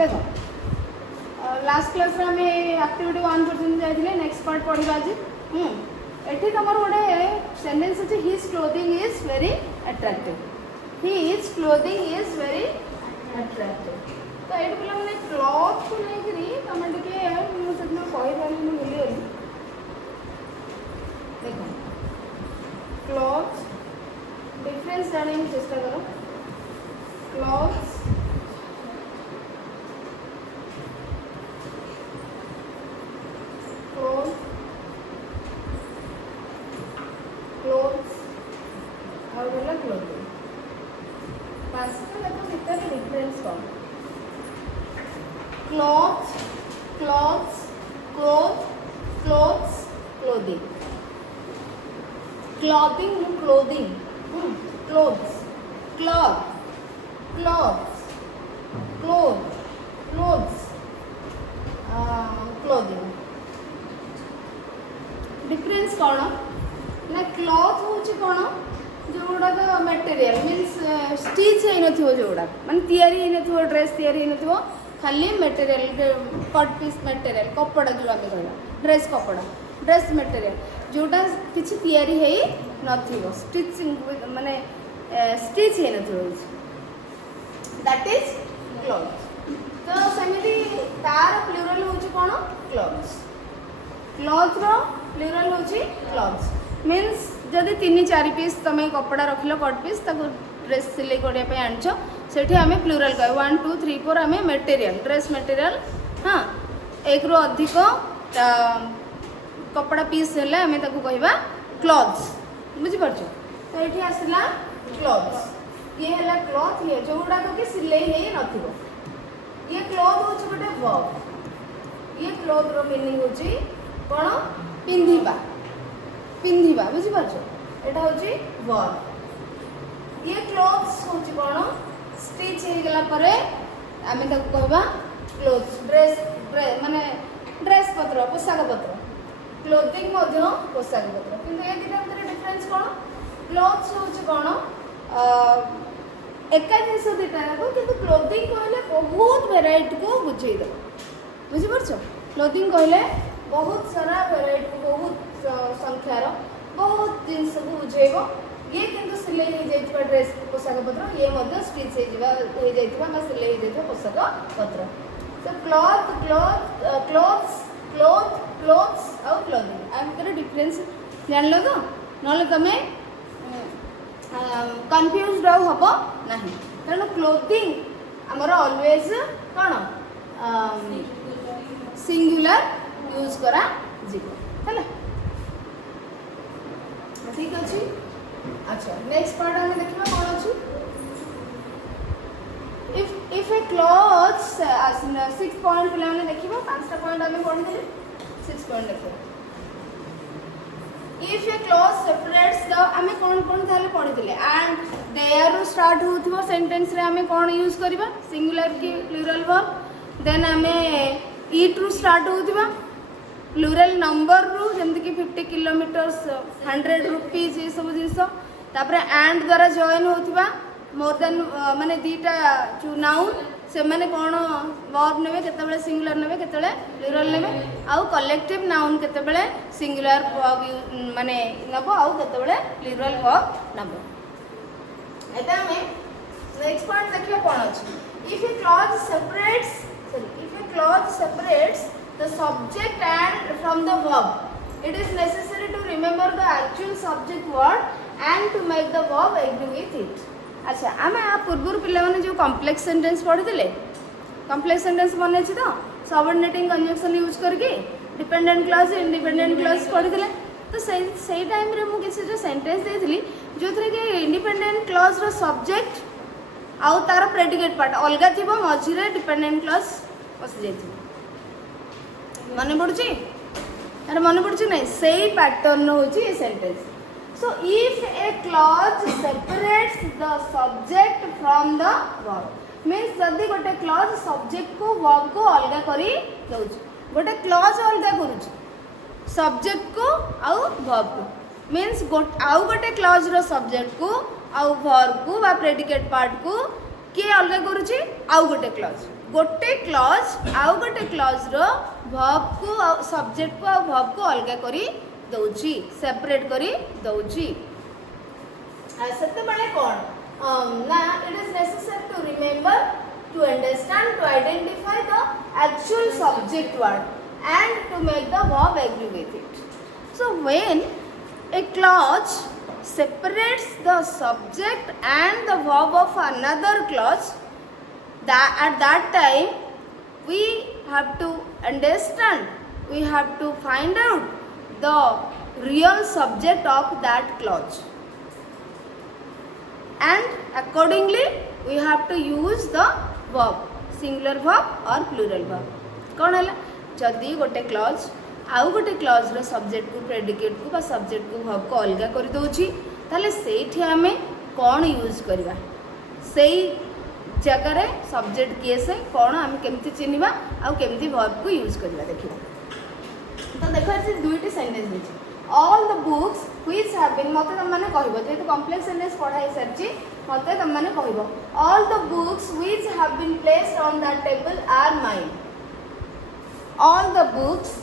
देख last class रे हमें एक्टिविटी 1 पर्यंत जाइए नेक्स्ट पार्ट पढ़ा आज एठी तुम गोटे सेंटेंस अच्छे his clothing is very attractive his clothing is very attractive तो ये पे मैंने क्लॉथ को लेकर तुम टे मुझे कही पारे भूलीगली देख क्लॉथ डिफरेंस जाने की चेष्टा करो क्लॉथ्स क्लोथ्स और बोला क्लोथिंग पांचटा देखो भितर डिफरेंस कौन cloth clothes cloth clothes clothing clothing clothing clothes cloth clothes cloth clothes clothing difference कौन ना क्लॉथ हूँ कौन जो गुड़ाक मटेरियल मीन्स स्टिच हो जोड़ा माने तैयारी ड्रेस तैयारी खाली मटेरियल कट पीस मटेरियल कपड़ा जो आम कह ड्रेस कपड़ा ड्रेस मटेरियल जोटा किसी तैयारी हो स्टिचिंग माने स्टिच दैट इज क्लॉथ तो सेमती तार प्लूरल हूँ कौन क्लॉथ्स क्लॉथ रो प्लूरल हूँ क्लॉथ्स मीन्स जदि 3-4 पीस तुम कपड़ा रखिल कट पीस ड्रेस सिलाई करने आनछ से आम प्लूरल कह 1 2 3 4 आम मटेरियल ड्रेस मटेरियल हाँ एक रू अधिक कपड़ा पीस है आम कह क्लॉथ्स बुझीपार तो ये आसला क्लॉथ्स ये है क्लॉथ ये जो गुड़ाक कि सिलाई हो ये क्लॉथ हूँ गोटे वर्ब ये क्लॉथ रो मीनिंग हूँ कौन पिंधिबा पिंधिबा बुझीपार यहाँ हूँ वर्ब ये क्लोथ्स हूँ कौन स्टिच हो गला परे आम कहवा क्लोथ्स ड्रेस माने ड्रेस पत्र पोशाक पत्र क्लोथिंग पोशाक पत्र किंतु ये दुटा भीतर डिफरेंस कौन क्लोथ्स हूँ कौन एका जिस दुटा कि क्लोथिंग कहले बहुत भेराइटी को बुझेद बुझीपार क्लोथिंग कहले बहुत सारा भेराइटी बहुत संख्यार बहुत जिनस को बुझेब ये किंतु सिलाई हो ड्रेस पोशाक पत्र ये स्टिच हो सिलाई हो पोशाक पत्र तो cloth cloth clothes cloth clothes आउ क्लोथिंग आ भीतर डिफरेंस जान तो ना तुम कन्फ्यूज हम ना कारण क्लोथिंग आमर ऑलवेज कौन सिंगुलर यूज करा है ठीक अच्छे अच्छा नेक्स्ट पार्ट आम देखा कौन अच्छी इफ ए क्लॉथ 6 पॉइंट पे देखा 5टा पॉइंट आम पढ़ी 6 पॉइंट देखा if A cloth separates the आम कौन कौन ताले पढ़ी एंड देयर स्टार्ट हो सेंटेंस रे आम कौन यूज करवा सिंगुलर की प्लूरल वर्ब देन आम ईट रु स्टार्ट होगा प्लूरल नंबर रु जमती कि 50 किलोमीटर्स 100 रुपीज ये सब जिनस एंड द्वारा जॉइन होता मोर देन माने दीटा जो नाउन से माने कौन वर्ब ने केतबेले सिंगुलर ने केतबेले प्लूरल ने आउ कलेक्टिव नाउन केतबेले सिंगुलर वर्ब माने नबो आउ केतबेले प्लूरल वर्ब नबो एटा हमें नेक्स्ट पार्ट देखिए कौन अछि if A cloth separates the subject and from the verb it is necessary to remember the actual subject word and to make the verb agree with it अच्छा आम आ पूर्व पिला माने जो कॉम्प्लेक्स सेंटेंस पढ़ी कॉम्प्लेक्स सेंटेंस मन अच्छे तो सबऑर्डिनेटिंग कंजंक्शन यूज करके डिपेंडेंट क्लॉज इंडिपेंडेंट क्लॉज पढ़ी तो से टाइम रे मु किसी जो सेंटेंस देथली जो थरे कि इंडिपेंडेंट क्लॉज रो सब्जेक्ट आउ तार प्रेडिकेट पार्ट अलग थी मझे डिपेंडेंट क्लॉज पशि जाइए मन पड़ुची यार मन पड़ुची नहीं सही पैटर्न होची ये sentence so if A clause separates the subject from the verb means जदि गोटे क्लॉज सब्जेक्ट को वर्ब को अलग करी दउची गोटे क्लॉज अलग करूची सब्जेक्ट को आउ वर्ब को मीन्स आउ गोटे क्लॉज रो सब्जेक्ट को आउ वर्ब को बा प्रेडिकेट पार्ट को किए अलग करुच्ची आउ गोटे क्लज आउ गोटे क्लज वर्ब को सब्जेक्ट को आउ वर्ब को अलग करी दउची सेपरेट करी दउची सेते बेले कोन ना it is necessary to remember to understand to identify the actual subject word and to make the verb agree with it so when a clause separates the subject and the verb of another clause, that at that time we have to understand, we have to find out the real subject of that clause, and accordingly we have to use the verb, singular verb or plural verb. कौन है जदि गोटे clause आउ गोटे clause रो subject को predicate को बा subject को वर्ब को अलग कर दोची ताले सेठी हमें कौन यूज करवा सेई जगह रे सब्जेक्ट किए से कौन हम केमती चिन्हवा आउ केमती वर्ब को यूज करवा देखिबा तो देखो से दुईटी सेंटेंस देछि all the books which have been मते तुम माने कहबो जेतु कॉम्प्लेक्स सेंटेंस पढाई सरछि मते तुम माने कहबो all the books which have been placed on that table are mine all the books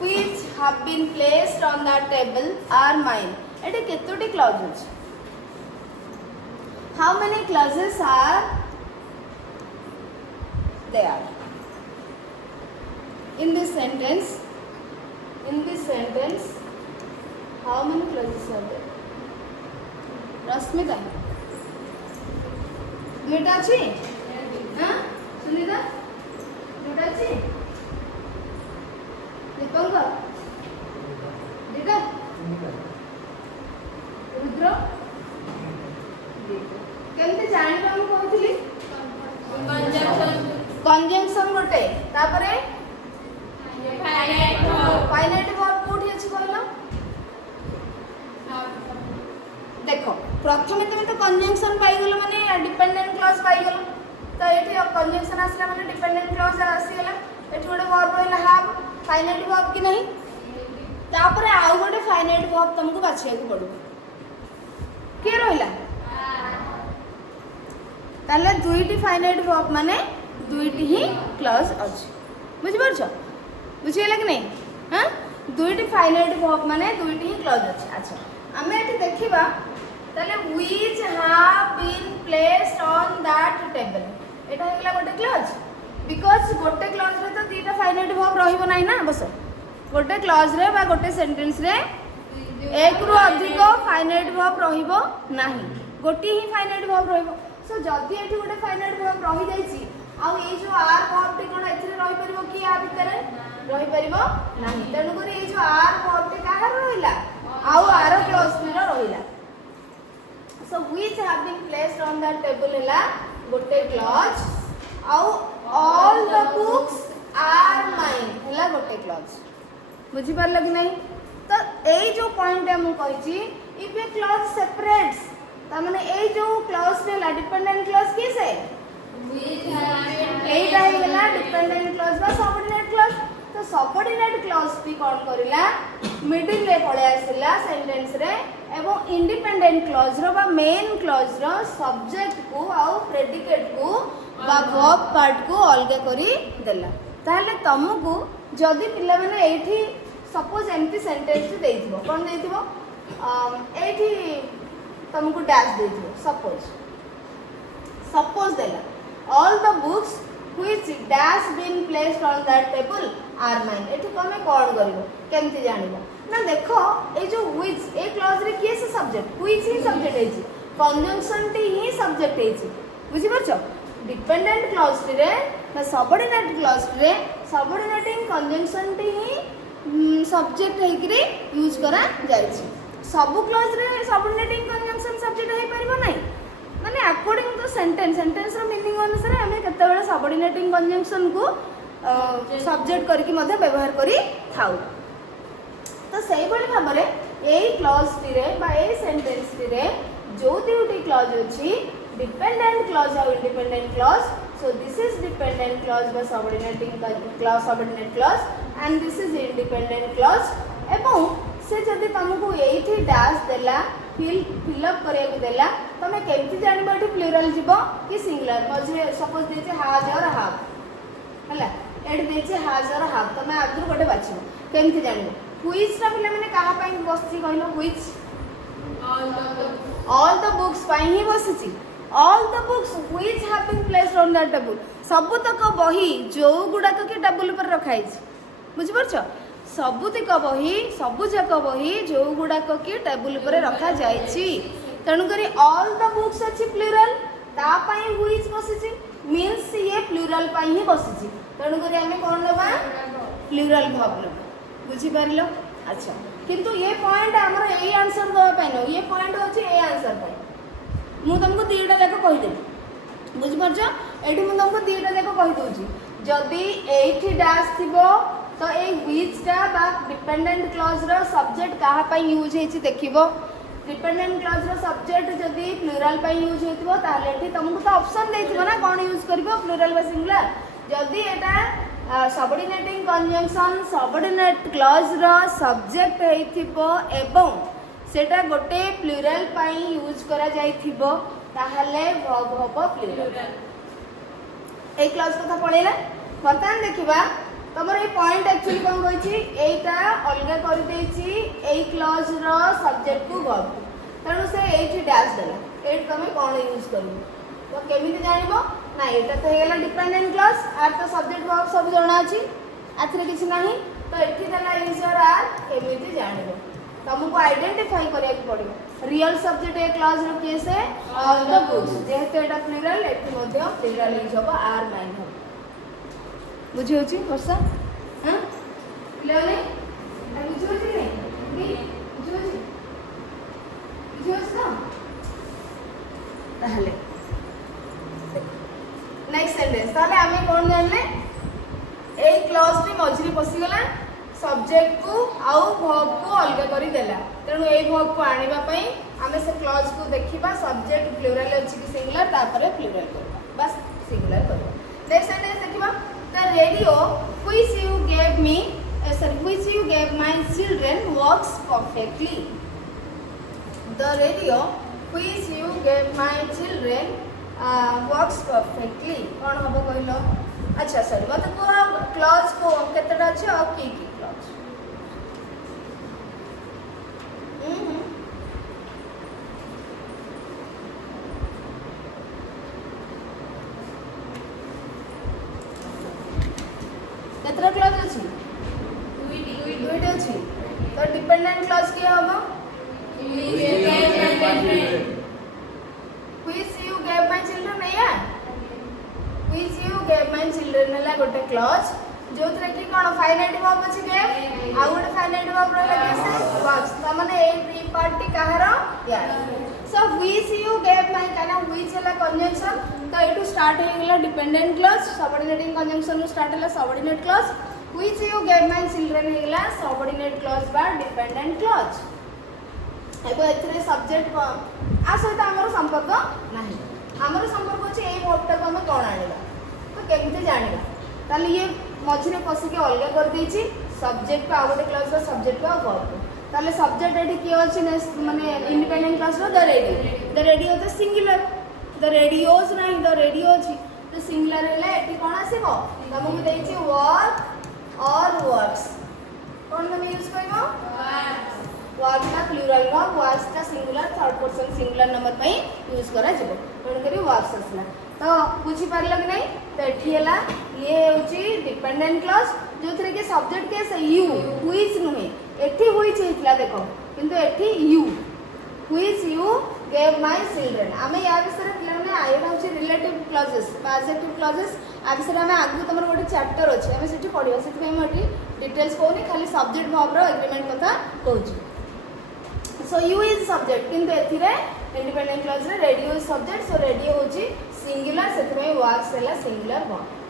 which have been placed on that table are mine. It is ketoti clauses. How many clauses are there in this sentence? In this sentence, how many clauses are there? Rasmita, दुईटा अछि हां सुनीता दुईटा अछि दीपंकर दीदा रुद्र केमते जानि हम कहथिली conjunction गोटे तापरे फाइनाइट वर्ब कोठी अछि कहलो देखो प्रथमे तुम तो कंजंक्शन पाई गेलो माने डिपेंडेंट क्लॉज पाई गेलो तो एठी कंजंक्शन आसला माने डिपेंडेंट क्लॉज आसी गेला एठी गोटे वर्ब रहला हैव फाइनाइट वर्ब कि नहीं तापर आउ गोटे फाइनाइट वर्ब तुमको बाछिया को पड़ो के रहला ताले दुईटी फाइनाइट वर्ब माने दुईटी ही क्लॉज अछि बुझि परछो बुझियला कि नहीं हां दुईटी फाइनाइट वर्ब माने दुईटी ही क्लॉज अछि अच्छा हमें एठी देखिबा ताले which have been placed on that table एटा हेला गोटे क्लॉज बिकॉज गोटे क्लॉज रे तो दीटा फाइनाइट वर्ब रहिबो नाही ना बस गोटे क्लॉज रे बा गोटे सेंटेंस रे एक रु अधिक फाइनाइट वर्ब रहिबो नाही गोटी ही फाइनाइट वर्ब रहिबो सो जदी एठी गोटे फाइनाइट वर्ब रहि जाईची आ ए जो आर वर्ब टी कोन एथरे रहि परिबो कि आ भितरे रहि परिबो नाही तेनु करी ए जो आर वर्ब टी काहर रहिला आउ आर क्लॉज टी रहिला so which have been placed on that table हैला गोटे क्लॉज आउ all the books are mine हैला गोटे क्लॉज बुझी परला कि नहीं तो ए जो पॉइंट है मु कहिची इफ ए क्लॉज सेपरेट्स ता माने ए जो क्लॉज रे ला डिपेंडेंट क्लॉज किसे ए रहला डिपेंडेंट क्लॉज बा सबऑर्डिनेट क्लॉज तो सबऑर्डिनेट क्लॉज भी कोन करिला मिडिल रे पळे आसिला सेंटेंस रे एवं इंडिपेंडेंट क्लॉज रो बा मेन क्लॉज रो सब्जेक्ट को आउ प्रेडिकेट को बा वर्ब पार्ट को अलग करी देला ताहले तुमको जदी पिला माने एठी सपोज एमती सेंटेंस देइथिबो कोन देइथिबो एठी तुमको डैश देइथिबो सपोज देला all the books which dash been placed on that table are mine एठी तमे कोन करिवो केमती जानिबो ना देखो ए जो व्हिच ए क्लॉज रे किए से सब्जेक्ट व्हिच ही सब्जेक्ट है जी कंजंक्शन टी ही सब्जेक्ट है जी बुझी परछो डिपेंडेंट क्लॉज रे ना सबऑर्डिनेट क्लॉज रे सबऑर्डिनेटिंग कंजंक्शन टी ही सब्जेक्ट है कि यूज करा जाय छी सब क्लॉज रे सबऑर्डिनेटिंग कंजंक्शन सब्जेक्ट है परिबो नै माने अकॉर्डिंग टू सेंटेंस रो मीनिंग अनुसार हमें केते बेला सबऑर्डिनेटिंग कंजंक्शन को सब्जेक्ट करके मध्य व्यवहार करी थाउ तो सही बड़ी भाव में यही क्लॉज टी रे बा ए सेंटेंस टी रे जो दुटी क्लॉज अछि डिपेंडेंट क्लॉज और independent clause so this is dependent clause बा subordinating clause subordinate clause and this is independent clause एवं से जदी तुमको एठी डैश देला फिल अप करिया को देला तुम केमती जानब ये प्लूराल जीव कि सिंगुलर मझे सपोज देचे हाज और हाफ है ये देचे हाज और हाफ तुम आगु गोटे बाछ केमती जानब व्हिच टा पिला माने कहा पई बसची कहलो व्हिच all the books पई ही बसची all the books which have been placed on that table सबुतक बही जो गुड़ाक कि टेबुल पर रखाई बुझिपारछ सबुतक बही सबुजाक बही जो गुड़ाक कि टेबुल पर रखा जाइछि तेणुकरी all the books अच्छी प्लूराल ता पई which बसची मीन्स ये प्लूराल पई ही बसची तेणुकरी आमे कोन लेबा प्लूराल भाव लेबा बुझी पारिलो अच्छा किंतु ये पॉइंट हमर ए आंसर दवा पाइ न ये पॉइंट होछि ए आंसर पाइ मु तुमको दीटा जाक कहि देबी बुझि परछ एठी मु तुमको दीटा जाक कहि दोछि जदी एठी डैश थिबो तो ए व्हिच टा बा डिपेंडेंट क्लॉज रो सब्जेक्ट कहा पाइ यूज हेछि देखिबो डिपेंडेंट क्लॉज रो सब्जेक्ट जदी प्लूराल पाइ यूज हेतिबो ताले एठी तुमको तो ऑप्शन देथिबो ना कोन यूज करबो प्लूराल बा सिंगुलर जदी एटा सबऑर्डिनेटिंग कंजंक्शन सबऑर्डिनेट क्लॉज रो सब्जेक्ट हेथिबो एवं सेटा गोटे प्लूराल पाई यूज करा जाइथिबो ताहले वर्ब होबो प्लूराल ए क्लॉज कथा पळेला बर्तमान देखिबा तमर ए पॉइंट एक्चुअली कोन होइछि एटा अलगा कर देछि ए क्लॉज रो सब्जेक्ट को वर्ब तणु से एठी डैश देला एट तमे कोन यूज करबो तो केमिति जानिबो ना एटा तो हेला डिपेंडेंट क्लॉज आर तो सब्जेक्ट वर्ब सब जणा अछि आथरे किछ नाही तो एठी देला यूज और आर केमिति जानिबो तुमको आइडेंटिफाई करिया पड़ो रियल सब्जेक्ट ए क्लॉज रो केस है ऑल द बुक्स जेहेतु एटा प्लूराल एठी मध्ये प्लूराल यूज होबो आर माइन हो बुझी होची वर्षा हां लेले आ बुझी होची ने बुझी होची बुझी होची ना ताहले नेक्स्ट सेंटेंस ताहले आमे कोन जानले ए क्लॉज टी मझरी पसी गला सब्जेक्ट को आउ वर्ब को अलग करी देला तेणु ए वर्ब को आनिबा पई आमे से क्लॉज को देखिबा सब्जेक्ट प्लूराल अछि कि सिंगुलर तापर प्लूराल करबा बस सिंगुलर करबा नेक्स्ट सेंटेंस देखिबा the radio which you gave me which you gave my children works perfectly the radio which you gave my children works perfectly कोन हबो कहलो अच्छा सॉरी मत को क्लॉज को केतडा छ और की क्लॉज केतरा क्लॉज अछि दुईटा अछि तो डिपेंडेंट क्लॉज के हबो which you gave my children या which you gave my children हला गोटे क्लॉज जो थरे की कोन फाइनाइट वर्ब अछि गेव आ गोटे फाइनाइट वर्ब रहला केसे वर्क्स त माने ए पार्टी कहारो या सो व्हिच यू गेव माय काना व्हिच हला कंजंक्शन तो एटू स्टार्ट हे गेला डिपेंडेंट क्लॉज सबऑर्डिनेटिंग कंजंक्शन नु स्टार्ट हला subordinate clause which you gave my children हे गेला सबऑर्डिनेट क्लॉज बा डिपेंडेंट क्लॉज एबो एथरे सब्जेक्ट आ सहित हमर संपर्क नाही हमर संपर्क अछि ए वर्ब को हम कोन आनिबा तो केमते जानिबा ताले ये मझरे पसी के अलग कर देछि सब्जेक्ट को आगोटे क्लॉज रो सब्जेक्ट को वर्ब को ताले सब्जेक्ट एठी की अछि माने इंडिपेंडेंट क्लॉज रो द रेडियो तो सिंगुलर द रेडियोज नाही द रेडियो अछि तो सिंगुलर हेले एठी कोन आसीबो हमहु देछि वर्क और वर्क्स कोन हम यूज करबो वर्क का प्लूरल वर्ब वर्क्स का singular third person singular number पई यूज करा जबो कोन करी वर्क्स असला तो बुझी पारल कि नहीं तो एठी हला ये होची डिपेंडेंट क्लॉज जो थरे के सब्जेक्ट के से यू व्हिच नुहे एठी व्हिच हेतला देखो किंतु एठी you which you gave my children आमे या विषय पिला ने आइडा होची रिलेटिव क्लॉजेस पॉजिटिव क्लॉजेस आ विषय में आगु तमर गोटे चैप्टर अछि हमें सेठी पढियो सेठी मैं एठी डिटेल्स कोनी खाली सब्जेक्ट वर्ब रो एग्रीमेंट कथा कहूची सो यू इज सब्जेक्ट किंतु एथिरे इंडिपेंडेंट क्लॉज रे radio is subject so radio होची सिंगुलर सेthi में वर्क्स हला सिंगुलर वर्ब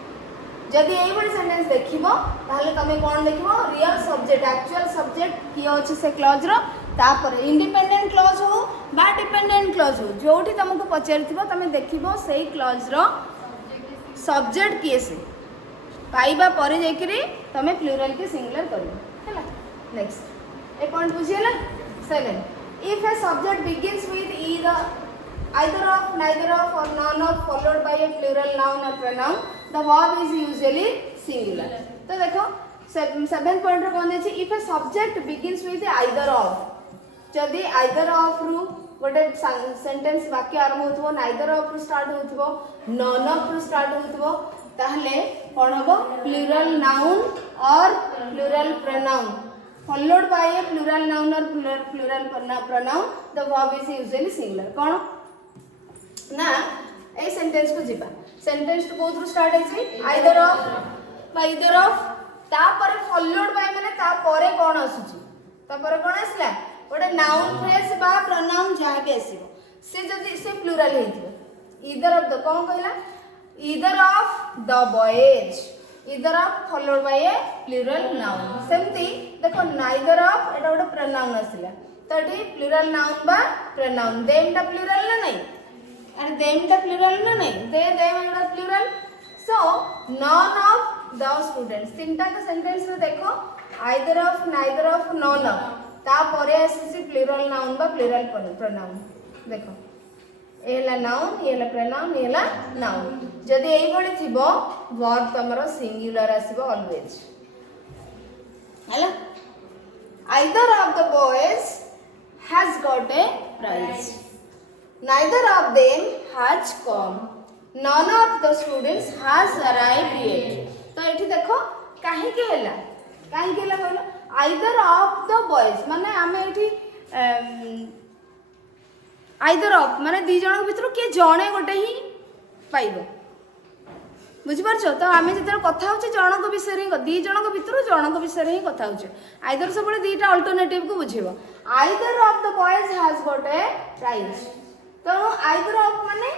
जदी एई बडी सेंटेंस देखिबो ताहले तमे कोन देखिबो रियल सब्जेक्ट एक्चुअल सब्जेक्ट की होची से क्लॉज रो तापर इंडिपेंडेंट क्लॉज हो बा डिपेंडेंट क्लॉज हो जोठी तुमको पचारिथिबो तमे देखिबो सेई क्लॉज रो सब्जेक्ट किए से पाइबा परे जेकरी तमे प्लूरल के सिंगुलर करबो हला नेक्स्ट ए पॉइंट बुझियला 7 if a subject begins with either either of, neither of or none of followed by a plural noun or pronoun, the verb is usually singular. तो देखो 7th point कौन है if a subject begins with either of, जदि either of रू गोटे sentence वाक्य आरंभ होथबो neither of रू स्टार्ट होथबो none of रू स्टार्ट होथबो ताहले कौन हबो plural noun or plural pronoun followed by a plural noun or plural pronoun, the verb is usually singular. कौन ना ए सेंटेंस को जीवा सेंटेंस तो कोथरू स्टार्ट है either of तापर followed by माने तापर कौन आसुची तापर कौन आसला गोटे नाउन फ्रेज बा प्रोनाउन जहाँ भी आसीबो से जदी से प्लुरल हेतिबो either of the कौन कहला either of the boys, either of followed by a plural noun. सेमती देखो neither of एटा गोटे pronoun आसिला तो एटी plural noun बा pronoun them टा plural ना नहीं and them टा plural ना नहीं they them Etah plural. So none of the students तीनटा का सेंटेंस में देखो either of, neither of, none of ता परे आसीसी plural noun बा plural pronoun. देखो एला नाउन एला प्रोनाउन एला नाउन जदि एई भली थिबो वर्ब तमरो सिंगुलर आसीबो ऑलवेज हैला either of the boys has got a prize, neither of them has come, none of the students has arrived yet. तो एठी देखो काहे के हैला बोलो either of the boys माने आमे एठी either of माने दी जण भितर के जणे गोटे ही पाइबो बुझि परछो तो आमे जतरा कथा होचे जणक विषय रे दी जणक भितर जणक विषय रे कथा होचे either सबले दीटा अल्टरनेटिव को बुझिबो either of the boys has got a prize तो either of माने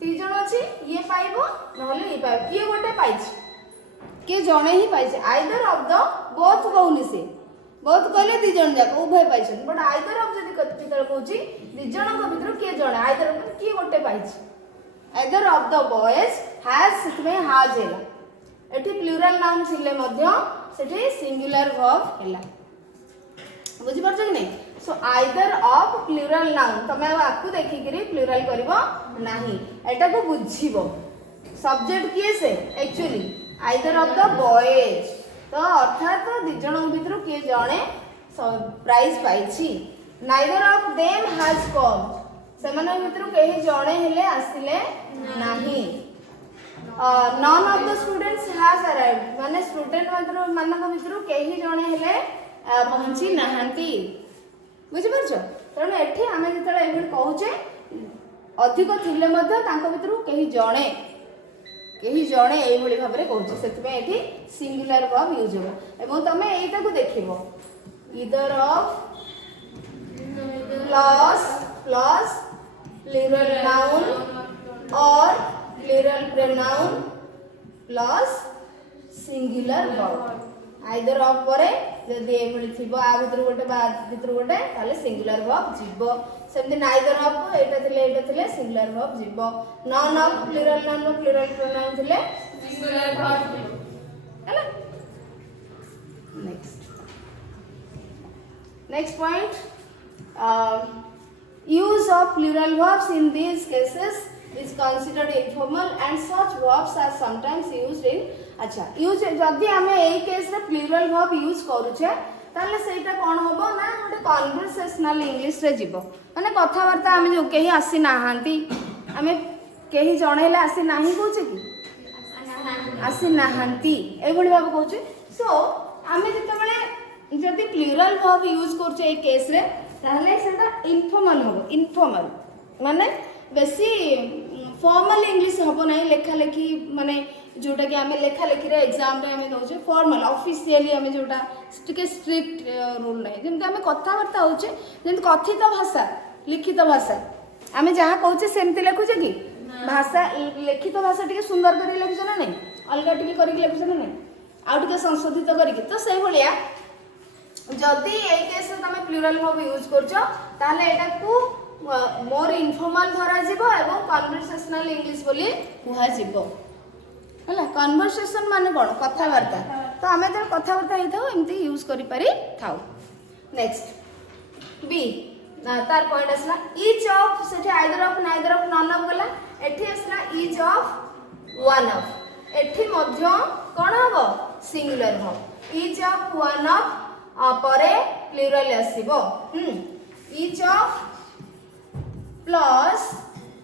दी जण अछि ये पाइबो नहले ये पाइबो किए गोटे पाइछि के जणे ही पाइछि either of the both कहउनी से बहुत कहले दी जण जाक उभय पाइछन बट either of जदी कथितर कहउची दी जणक भितर के जणे either of किए गोटे पाइछि either of the boys has सेतमे has हैला एठी प्लुरल नाउन थिले मध्य सेठी सिंगुलर वर्ब हैला बुझि परछ कि नै. सो either of प्लुरल नाउन तमे आकु देखि करी प्लुरल करबो नाही एटा को बुझिबो सब्जेक्ट किए से actually either of the boys तो अर्थात दी जण भितर के जणे प्राइज पाइछि neither of them has come सेमन भितर केही जणे हेले आसिले नाही none of the students has arrived माने स्टूडेंट मानक भितर केही जणे हेले पहुंची नाहंती बुझि परछो तने एठी आमे जतले एबे कहूचे अधिक थिले मध्ये तांको भितर केही जणे एई भली भाबरे कहूचे सेतमे एठी सिंगुलर वर्ब यूज हो एवं तमे एटा को देखिबो either of plus plural noun or plural pronoun plus singular verb either of परे जदि ए भली थिबो आ भितर गोटे बा भितर गोटे ताले सिंगुलर वर्ब जिवो सेमति neither of एटा थिले सिंगुलर वर्ब जिवो none of plural noun और plural pronoun थिले सिंगुलर वर्ब जिवो हैला. Next point, use of plural verbs in these cases is considered informal and such verbs are sometimes used in अच्छा use जदि आमे एई case रे plural verb use करूछे ताले सेटा कोन होबो ना गोटे कन्वर्सेशनल इंग्लिश रे जीवो माने कथा वार्ता आमे जो केही आसी नाहांती आमे केही जणेले आसी नाही कहूचे कि आसी नाहांती ए भली भाव कहूचे. सो आमे जतबेले जदि प्लुरल वर्ब यूज करछे ए केस रे ताले सेटा इनफॉर्मल होबो इनफॉर्मल माने बेसी फॉर्मल इंग्लिश होबो नाही लेखा लेखी माने जोटा कि आमे लेखा लेखी रे एग्जाम रे आमे दोचे फॉर्मल ऑफिशियली आमे जोटा टिके स्ट्रिक्ट रूल नाही जेंत आमे कथा वार्ता होचे जेंत कथित भाषा लिखित भाषा आमे जहा कहूचे सेमति लेखुचे कि भाषा लिखित भाषा टिके सुंदर करी लेखुचे ना नहीं अलगा टिके करी लेखुचे ना नहीं आ टिके संशोधित करी तो सही भलिया जदि ए केस रे तमे प्लुरल वर्ब यूज करछो ताले एटा को मोर इनफॉर्मल धरा जिवो एवं कन्वर्सेशनल इंग्लिश बोली कुहा जिवो हला. कन्वर्सेशन माने कोन कथा वार्ता तो आमे तो कथा वार्ता हेथाउ एमती यूज करि पारि थाउ. नेक्स्ट बी ना तार पॉइंट आसला इच ऑफ सेठी either of neither of none of गला एठी आसला इच ऑफ वन ऑफ एठी मध्य कोन हबो singular verb each of one of परे प्लुरल आसीबो each of plus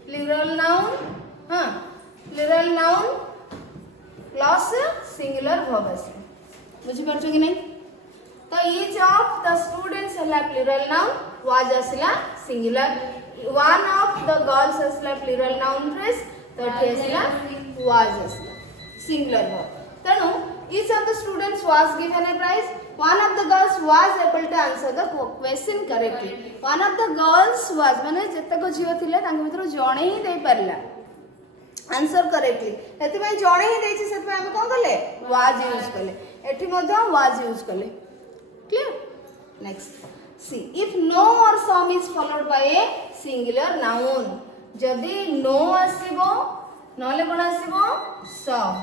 plural noun हां plural noun plus singular verb आसे बुझी परछो कि नहीं तो each of the students हला plural noun was आसला singular one of the girls आसला plural noun dress तो एठी आसला was आसला singular verb तेणु each of the students was given a prize one of the girls was able to answer the question correctly one of the girls was माने जतक झियो थिले तांग भितर जणे ही देई परला आंसर करेक्टली एति में जणे ही देछि सेति में हम कोन करले was यूज करले एठी मध्ये was यूज करले clear next see if no or some is followed by a singular noun जदि no आसीबो नले कोन आसीबो some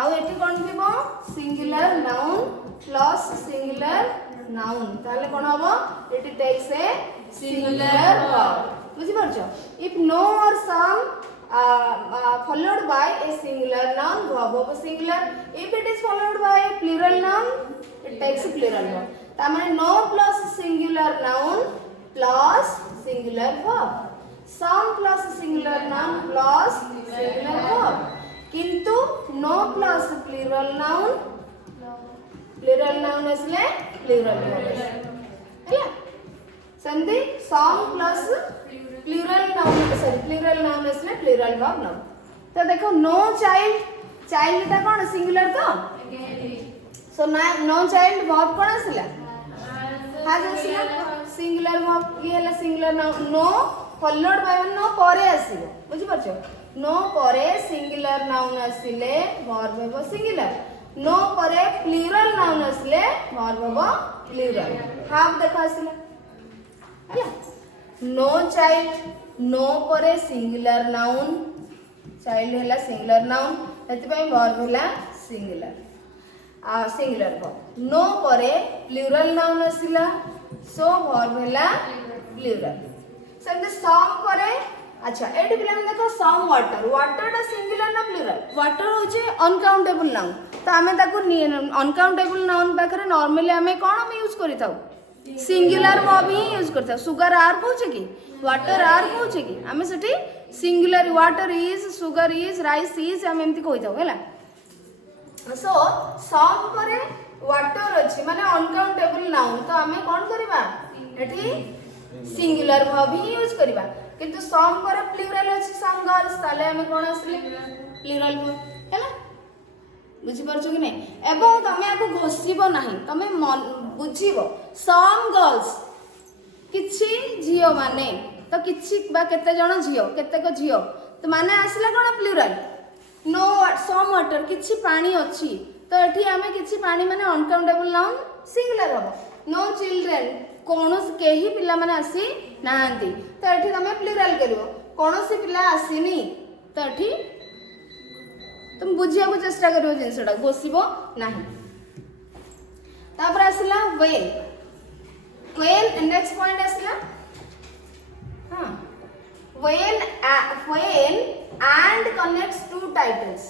आउ एठी कोन थिबो singular noun plus singular noun ताले कोन हबो it takes a singular verb बुझी परछो if no or some followed by a singular noun verb of singular if it is followed by a plural noun it takes a plural verb ता माने no plus singular noun plus singular verb some plus singular noun plus singular verb किंतु no plus plural noun असले plural verb हैला संधि some plus plural noun असले plural verb noun तो देखो no child ता कोन singular तो so no child verb कोन आसला has आसला singular verb ये हला singular noun no followed by no परे आसीबो बुझि परछो no परे singular noun आसिले verb हेबो singular no परे plural noun आसिले verb हेबो plural हाफ देखो आसिला no child no परे singular noun child हेला singular noun एति पई verb हेला singular verb no परे plural noun आसिला so verb हेला plural सेमते some परे अच्छा एठी पिला हम देखो some water टा singular ना plural water होचे uncountable noun त हमें ताको uncountable noun पाखरे नॉर्मली हमें कोन हम यूज करि थाउ सिंगुलर वर्ब ही यूज करता सुगर आर कहूचे कि वाटर आर कहूचे कि आमे सेठी singular water is sugar is rice is हम एमती कहि थाउ हैला सो सम परे वाटर अछि माने अनकाउंटेबल नाउन तो हमें कोन करबा एठी सिंगुलर वर्ब ही यूज करबा किंतु सम परे प्लुरल अछि सम गर्ल्स ताले हमें कोन आसले प्लुरल वर्ब हैला बुझी परछो कि नै एबो तमे आको घोसीबो नाही तमे बुझीबो सम गर्ल्स किछि झियो माने तो किछि बा केते जण झियो केते को झियो तो माने आसला कोन प्लुरल नो सम वाटर किछि पानी अछि तो एठी हमें किछि पानी माने अनकाउंटेबल नाउन सिंगुलर हबो नो चिल्ड्रन कोनोस केही पिला माने आसी नाहंती तो एठी तमे प्लुरल करिवो कोनोसी पिला आसीनी तो एठी तुम बुझिया को चेष्टा करिवो जिंसडा गोसिबो नाही तापर आसला when next point आसला हां when and connects two titles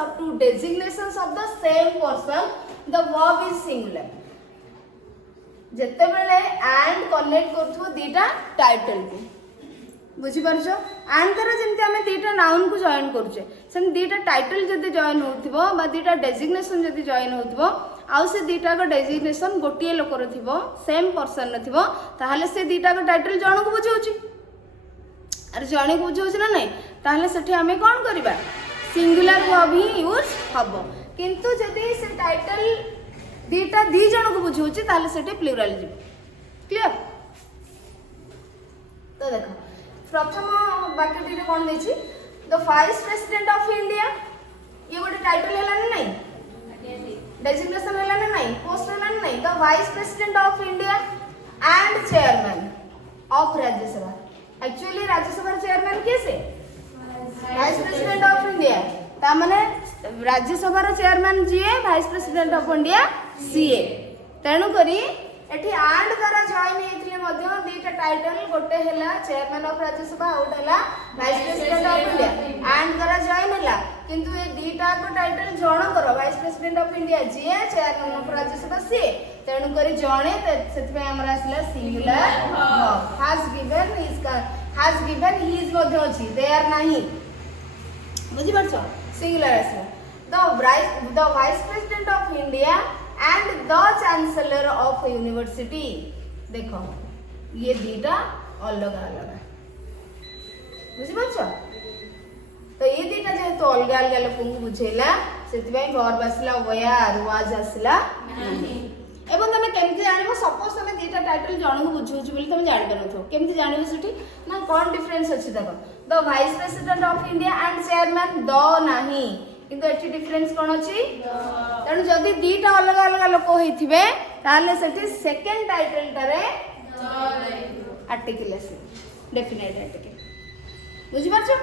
or two designations of the same person the verb is singular जते बेले and connect करथु दीटा टाइटल को बुझी परछो and तर जेमते हमें दीटा नाउन को जॉइन करछे सेम दीटा टाइटल जदी जॉइन होथिबो बा दीटा डेजिग्नेशन जदी जॉइन होथिबो आउ से दीटा को डेजिग्नेशन गोटिए लोकर थिबो सेम पर्सन रथिबो ताहाले से दीटा को टाइटल जण को बुझौची अरे जणे को बुझौची ना नै ताहाले सेठी हमें कोन करबा सिंगुलर वर्ब ही यूज हबो किंतु जदी से टाइटल दीटा दी जण को बुझौची ताहाले सेठी प्लुरल जी क्लियर तो देखो प्रथम वाक्यटी रे कोन देछि the vice president of India ये गोटे टाइटल हैला नै डेजिग्नेशन हैला नै पोस्ट हैला नै the vice president of India and chairman of Rajya Sabha actually Rajya Sabha chairman कैसे वाइस प्रेसिडेंट ऑफ इंडिया ता माने Rajya Sabha chairman GA vice president of India CA तेणु करी एठी आंड द्वारा जॉइन हेथिले मध्य दीटा टाइटल गोटे हैला चेयरमैन ऑफ राज्यसभा आउट हैला vice president of India and द्वारा जॉइन हैला किंतु ए दीटा को टाइटल जण करो vice president of India J chairman of Rajya Sabha से तेणु करी जणे सेति पे हमरा आसला सिंगुलर हैज गिवन हिज मध्य अछि दे आर नाही बुझि परछो सिंगुलर आसला the vice president of India and the chancellor of university देखो ये दीटा अलग अलग बुझी पाछ तो ये दीटा जेहेतु अलग अलग लोक को बुझेला सेति भाई वर्ब आसला वेयर वाज आसला एवं तमे केमति जानिबो सपोज तमे दीटा टाइटल जण को बुझौछु बोली तमे जानि परथो केमति जानिबो सेठी ना कोन डिफरेंस अछि देखो the vice president of India and chairman the नाही किंतु एठी डिफरेंस कोन अछि तेणु जदि दीटा अलग अलग लोक होइथिबे ताले सेठी सेकंड टाइटल टारे आर्टिकल आसे डेफिनेट आर्टिकल बुझि पाछो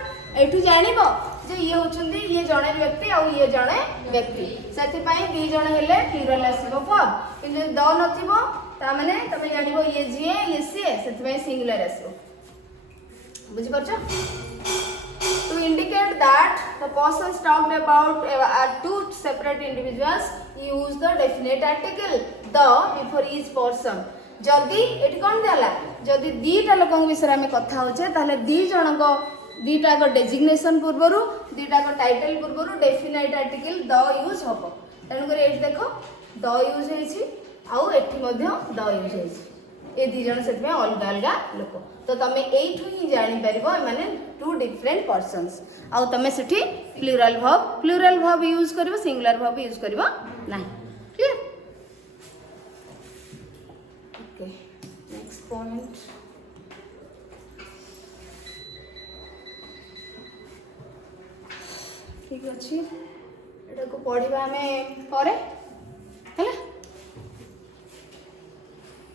एठु जानिबो जे ये होचंदी ये जणे व्यक्ति आ ये जणे व्यक्ति सेति पई दी जण हेले प्लुरल आसीबो वर्ब किंतु द नथिबो ता माने तमे जानिबो ये जे ये से सेति पई सिंगुलर आसीबो बुझि पाछो to indicate that the persons talked about are two separate individuals use the definite article the before each person जदि एटी कोन देला जदि दीटा लोक विषय में कथा होचे ताले दी जण को दीटा को डेजिग्नेशन पूर्वरु दीटा को टाइटल पूर्वरु डेफिनेट आर्टिकल द यूज हबो तेनु करे एटी देखो द यूज होईची आउ एटी मध्य द यूज होईची ए दी जण सेत में अलग अलग लोक तो तमे एठु ही जानि परबो माने टू डिफरेंट पर्सन्स आउ तमे सेठी प्लुरल वर्ब यूज करबो सिंगुलर वर्ब यूज करबो नाही क्लियर ओके नेक्स्ट पॉइंट ठीक अछि एटा को पढिबा हमें करे